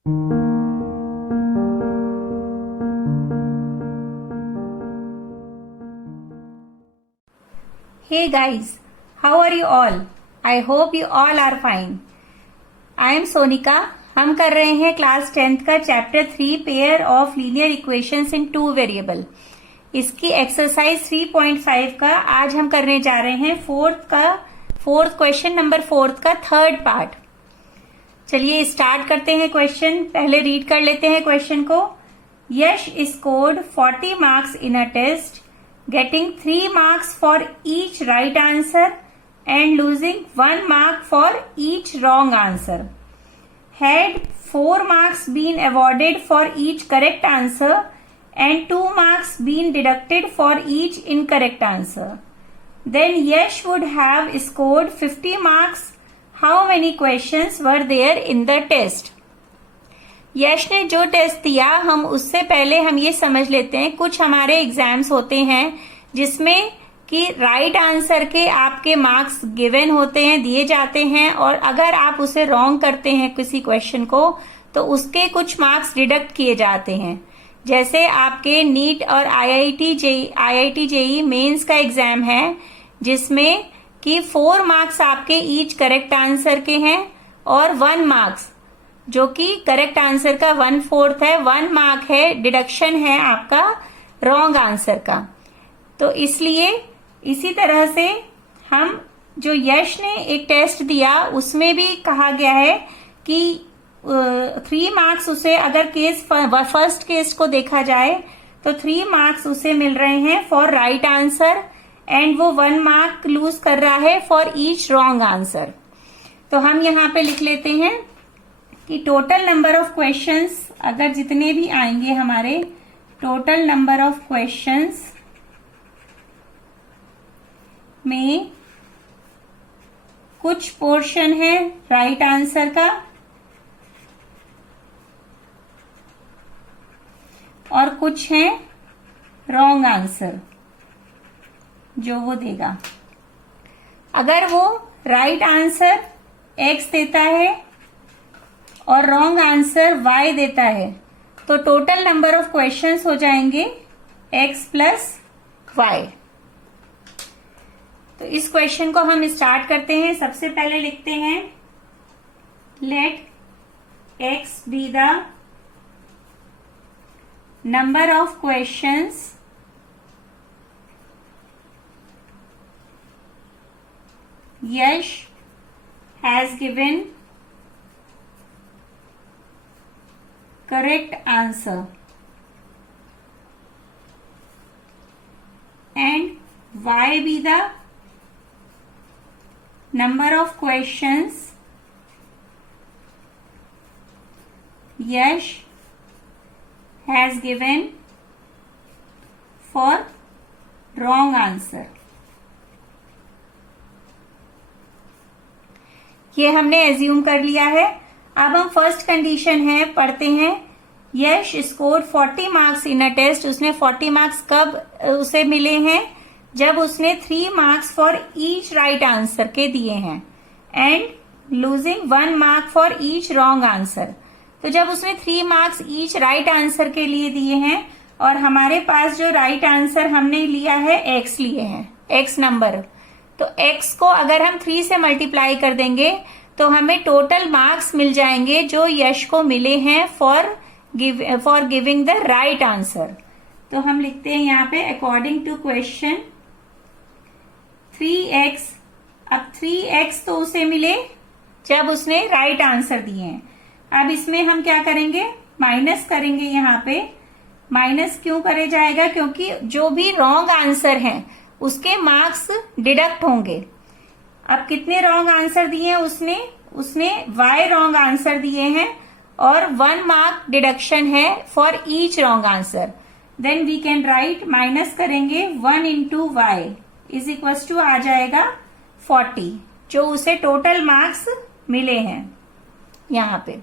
Hey guys, how are you all? I hope you all are fine. I am Sonika. हम कर रहे हैं class 10th का chapter 3 pair of linear equations in 2 variable. इसकी exercise 3.5 का आज हम करने जा रहे हैं फोर्थ क्वेश्चन नंबर 4 का थर्ड पार्ट। चलिए स्टार्ट करते हैं क्वेश्चन। पहले रीड कर लेते हैं क्वेश्चन को। Yash scored 40 marks in a test, getting 3 marks for each right answer and losing 1 mark for each wrong answer. Had 4 marks been awarded for each correct answer and 2 marks been deducted for each incorrect answer, then Yash would have scored 50 marks. How many questions were there in the test? यश ने जो test दिया, हम उससे पहले हम ये समझ लेते हैं। कुछ हमारे एग्जाम्स होते हैं जिसमें कि राइट आंसर के आपके मार्क्स गिवन होते हैं, दिए जाते हैं, और अगर आप उसे रॉन्ग करते हैं किसी क्वेश्चन को तो उसके कुछ मार्क्स डिडक्ट किए जाते हैं। जैसे आपके नीट और आईआईटी जेई मेंस का एग्जाम है जिसमें कि 4 मार्क्स आपके ईच करेक्ट आंसर के हैं और 1 मार्क्स जो कि करेक्ट आंसर का 1/4 है, 1 मार्क है डिडक्शन है आपका रॉन्ग आंसर का। तो इसलिए इसी तरह से हम जो यश ने एक टेस्ट दिया उसमें भी कहा गया है कि 3 मार्क्स उसे, अगर फर्स्ट केस को देखा जाए तो 3 मार्क्स उसे मिल रहे हैं फॉर राइट आंसर एंड वो 1 मार्क लूज कर रहा है फॉर ईच रॉन्ग आंसर। तो हम यहाँ पे लिख लेते हैं कि टोटल नंबर ऑफ क्वेश्चंस अगर जितने भी आएंगे हमारे, टोटल नंबर ऑफ क्वेश्चंस में कुछ पोर्शन है राइट आंसर का और कुछ है रॉन्ग आंसर जो वो देगा। अगर वो राइट आंसर x देता है और रॉन्ग आंसर y देता है तो टोटल नंबर ऑफ क्वेश्चंस हो जाएंगे x प्लस y। तो इस क्वेश्चन को हम स्टार्ट करते हैं। सबसे पहले लिखते हैं let x be the number of questions Yash has given correct answer and y be the number of questions Yash has given for wrong answer। ये हमने एज्यूम कर लिया है। अब हम फर्स्ट कंडीशन है पढ़ते हैं। Yash score 40 marks in a test. उसने 40 मार्क्स कब उसे मिले हैं? जब उसने 3 marks for each right answer के दिए हैं and losing 1 mark for each wrong answer. तो जब उसने 3 मार्क्स ईच राइट आंसर के लिए दिए हैं और हमारे पास जो राइट आंसर हमने लिया है x लिए हैं, x नंबर, तो x को अगर हम 3 से मल्टीप्लाई कर देंगे तो हमें टोटल मार्क्स मिल जाएंगे जो यश को मिले हैं for giving the right answer. तो हम लिखते हैं यहाँ पे अकॉर्डिंग टू क्वेश्चन 3x। अब 3x तो उसे मिले जब उसने राइट आंसर दिए हैं। अब इसमें हम क्या करेंगे, माइनस करेंगे। यहाँ पे माइनस क्यों करे जाएगा? क्योंकि जो भी रॉन्ग आंसर है उसके मार्क्स डिडक्ट होंगे। अब कितने रॉन्ग आंसर दिए हैं उसने y रॉन्ग आंसर दिए हैं और 1 मार्क डिडक्शन है for each wrong answer. Then we can write, minus करेंगे 1 into y is equal to आ जाएगा 40 जो उसे टोटल मार्क्स मिले हैं। यहाँ पे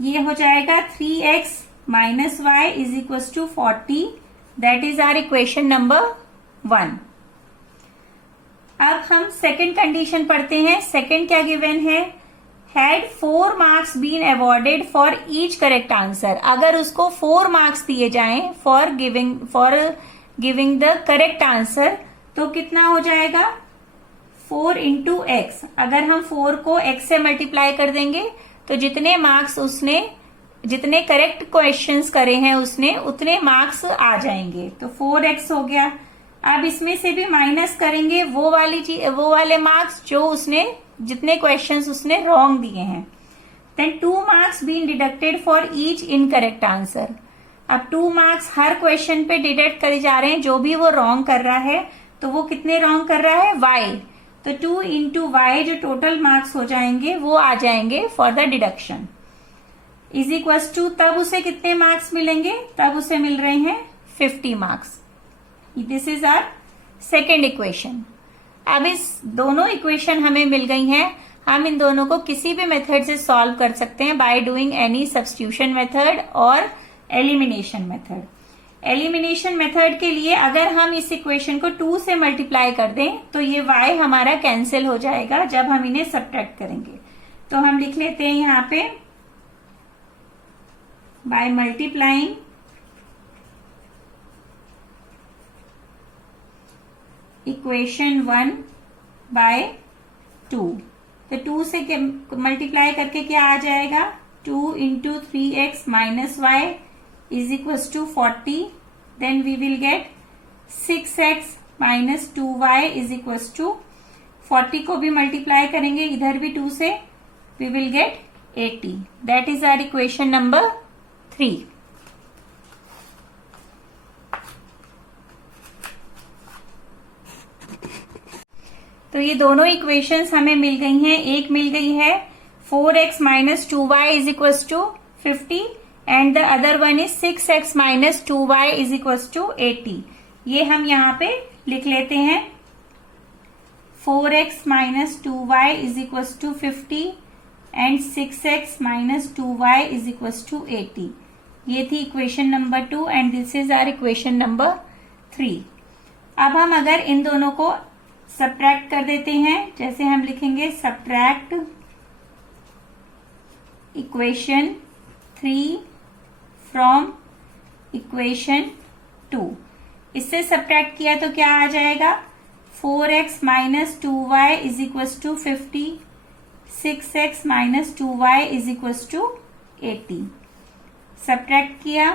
ये हो जाएगा 3x minus y is equal to 40। That is our equation number 1। अब हम सेकंड कंडीशन पढ़ते हैं। सेकंड क्या गिवन है? had 4 marks been awarded for each correct answer, अगर उसको 4 marks दिए जाएं for giving the correct answer, तो कितना हो जाएगा 4 into x। अगर हम 4 को x से मल्टीप्लाई कर देंगे तो जितने मार्क्स उसने, जितने करेक्ट क्वेश्चंस करे हैं उसने, उतने मार्क्स आ जाएंगे। तो 4x हो गया। अब इसमें से भी माइनस करेंगे वो वाले मार्क्स जो उसने, जितने क्वेश्चंस उसने रॉन्ग दिए हैं। Then 2 marks been deducted for each incorrect answer. अब 2 मार्क्स हर क्वेश्चन पे डिडक्ट करे जा रहे हैं जो भी वो रॉन्ग कर रहा है। तो वो कितने रॉन्ग कर रहा है y, तो 2 into y जो टोटल मार्क्स हो जाएंगे वो आ जाएंगे for the deduction is equals to, तब उसे कितने मार्क्स मिलेंगे, तब उसे मिल रहे हैं 50 marks. This is our second equation. अब इस दोनों इक्वेशन हमें मिल गई हैं, हम इन दोनों को किसी भी मेथड से सॉल्व कर सकते हैं by doing any substitution method और एलिमिनेशन मेथड। एलिमिनेशन मेथड के लिए अगर हम इस इक्वेशन को 2 से मल्टीप्लाई कर दें तो ये y हमारा कैंसिल हो जाएगा जब हम इन्हें सब्ट्रैक्ट करेंगे। तो हम लिख लेते हैं यहाँ पे बाय मल्टीप्लाइंग इक्वेशन 1 बाय 2। तो 2 से मल्टीप्लाई करके क्या आ जाएगा, 2 into 3x minus y is equals to 40. Then we will get 6x minus 2y is equals to 40 को भी मल्टीप्लाई करेंगे इधर भी 2 से, we will get 80. That is our equation number 3. तो ये दोनों इक्वेशंस हमें मिल गई हैं। एक मिल गई है 4x minus 2y is equals to 50 and the other one is 6x minus 2y is equals to 80। ये हम यहाँ पे लिख लेते हैं 4x minus 2y is equals to 50 and 6x minus 2y is equals to 80। ये थी equation number 2 and this is our equation number 3। अब हम अगर इन दोनों को सब्ट्रैक्ट कर देते हैं, जैसे हम लिखेंगे सब्ट्रैक्ट इक्वेशन 3 फ्रॉम इक्वेशन 2। इससे सब्ट्रैक्ट किया तो क्या आ जाएगा, 4x minus 2y is equals to 50, 6x minus 2y is equals to 80। Subtract किया,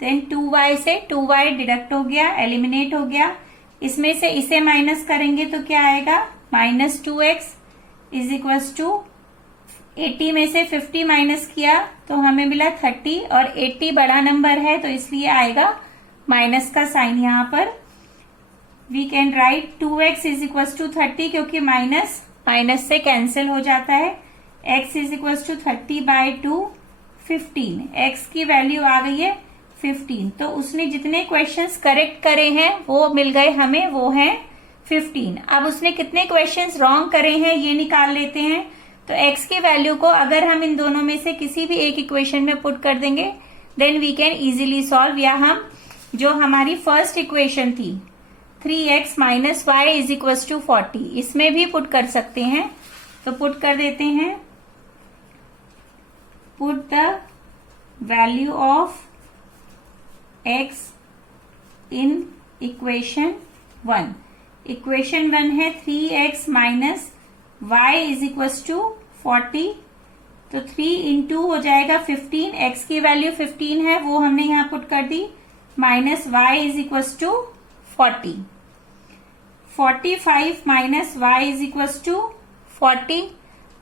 देन 2y से 2y डिडक्ट हो गया, एलिमिनेट हो गया। इसमें से इसे माइनस करेंगे तो क्या आएगा, minus 2x is equals to 80 में से 50 माइनस किया तो हमें मिला 30 और 80 बड़ा नंबर है तो इसलिए आएगा माइनस का साइन यहाँ पर। We can write 2x is equals to 30 क्योंकि माइनस माइनस से कैंसिल हो जाता है। x is equals to 30/2 15। x की वैल्यू आ गई है 15। तो उसने जितने क्वेश्चंस करेक्ट करे हैं वो मिल गए हमें, वो हैं 15। अब उसने कितने क्वेश्चंस रॉन्ग करे हैं ये निकाल लेते हैं। तो x की वैल्यू को अगर हम इन दोनों में से किसी भी एक इक्वेशन में पुट कर देंगे then we can easily solve, या हम जो हमारी फर्स्ट इक्वेशन थी 3x minus y is equal to 40 इसमें भी पुट कर सकते हैं। तो पुट कर देते हैं, put the value of x in equation 1। Equation 1 है 3x minus y is equal to 40। तो 3 इंटू हो जाएगा 15, x की वैल्यू 15 है वो हमने यहाँ पुट कर दी, minus y is equal to 40। 45 minus y is equal to 40।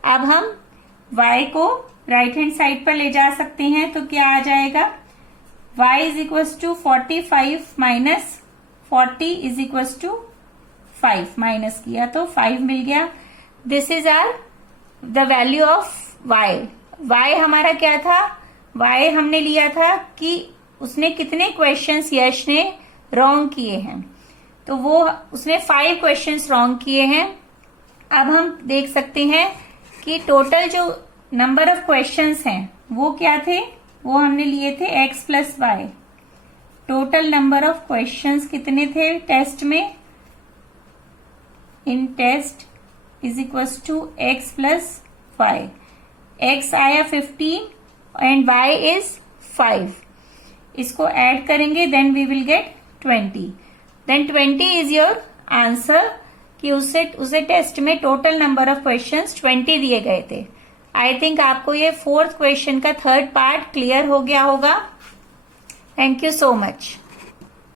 अब हम y को राइट हैंड साइड पर ले जा सकते हैं तो क्या आ जाएगा, y is equal to 45 minus 40 is equal to 5। Minus किया तो 5 मिल गया। This is are the value of y। y हमारा क्या था, y हमने लिया था कि उसने कितने क्वेश्चंस यश ने रॉन्ग किए हैं, तो वो उसने 5 क्वेश्चंस रॉन्ग किए हैं। अब हम देख सकते हैं कि टोटल जो नंबर ऑफ क्वेश्चंस हैं वो क्या थे, वो हमने लिए थे x plus y. Total number of questions कितने थे टेस्ट में, in test is equal to x plus y. x आया 15 एंड y इज 5. इसको ऐड करेंगे then we will get 20. Then 20 is your answer कि उसे टेस्ट में टोटल नंबर ऑफ क्वेश्चंस 20 दिए गए थे. आई थिंक आपको ये 4th क्वेश्चन का 3rd पार्ट क्लियर हो गया होगा. Thank you so much.